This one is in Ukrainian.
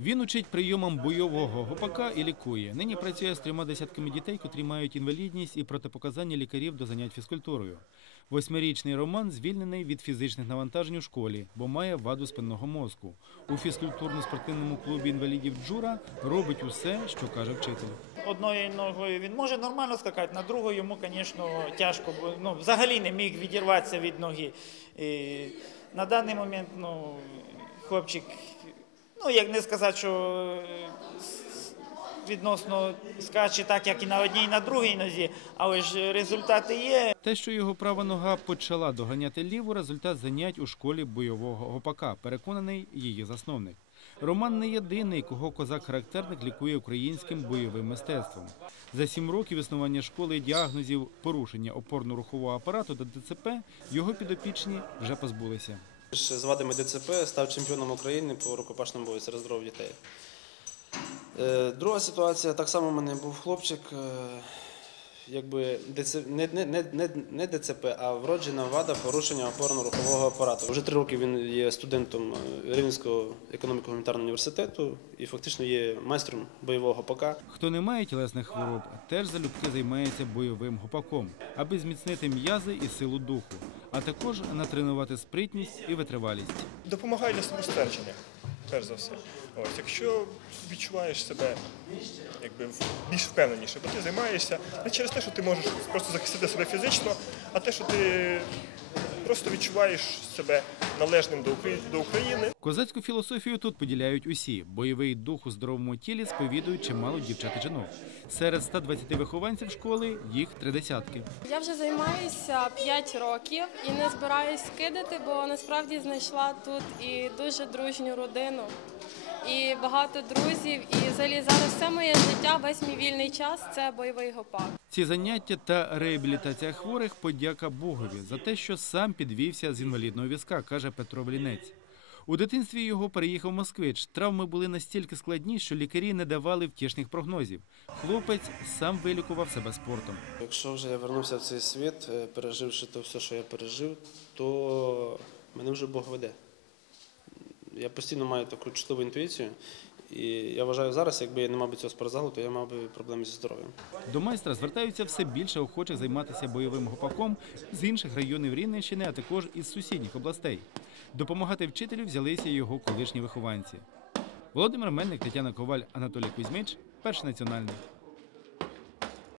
Він учить прийомам бойового гопака і лікує. Нині працює з трьома десятками дітей, котрі мають інвалідність і протипоказання лікарів до занять фізкультурою. Восьмирічний Роман звільнений від фізичних навантажень у школі, бо має ваду спинного мозку. У фізкультурно-спортивному клубі інвалідів Джура робить усе, що каже вчитель. Одною ногою він може нормально скакати, на другу йому, звісно, тяжко, бо ну, взагалі не міг відірватися від ноги. На даний момент ну, хлопчик, ну як не сказати, що е, відносно скаче так, як і на одній, і на другій нозі, але ж результати є. Те, що його права нога почала доганяти ліву, результат занять у школі бойового гопака, переконаний її засновник. Роман не єдиний, кого козак-характерник лікує українським бойовим мистецтвом. За сім років існування школи і діагнозів порушення опорно-рухового апарату та ДЦП його підопічні вже позбулися. З вадами ДЦП став чемпіоном України по рукопашному бою серед здорових дітей. Е, Друга ситуація, так само в мене був хлопчик, е, якби ДЦ, не, не, не, не, не ДЦП, а вроджена вада порушення опорно-рухового апарату. Вже три роки він є студентом е, Рівненського економіко-гуманітарного університету і фактично є майстром бойового ПК. Хто не має тілесних хвороб, теж залюбки займається бойовим гопаком, аби зміцнити м'язи і силу духу, а також натренувати спритність і витривалість. допомагає для самоствердження, перш за все. Ось, якщо відчуваєш себе якби, більш впевненіше, бо ти займаєшся не через те, що ти можеш просто захистити себе фізично, а те, що ти просто відчуваєш себе належним до Украї- до України. Козацьку філософію тут поділяють усі. Бойовий дух у здоровому тілі сповідують чимало дівчат і жінок. Серед 120 вихованців школи їх три десятки. Я вже займаюся 5 років і не збираюсь кидати, бо насправді знайшла тут і дуже дружню родину, і багато друзів. І взагалі зараз все моє життя, весь мій вільний час це бойовий гопак. Ці заняття та реабілітація хворих подяка Богові за те, що сам підвівся з інвалідного візка, каже Петро Влінець. У дитинстві його переїхав москвич. Травми були настільки складні, що лікарі не давали втішних прогнозів. Хлопець сам вилікував себе спортом. Якщо вже я вернувся в цей світ, е, переживши те все, що я пережив, то мене вже Бог веде. Я постійно маю таку чутливу інтуїцію, і я вважаю зараз, якби я не мав би цього спортзалу, то я мав би проблеми зі здоров'ям. До майстра звертаються все більше охочих займатися бойовим гопаком з інших районів Рівненщини, а також із сусідніх областей. Допомагати вчителю взялися його колишні вихованці. Володимир Мельник, Тетяна Коваль, Анатолій Кузьмич, перший національний.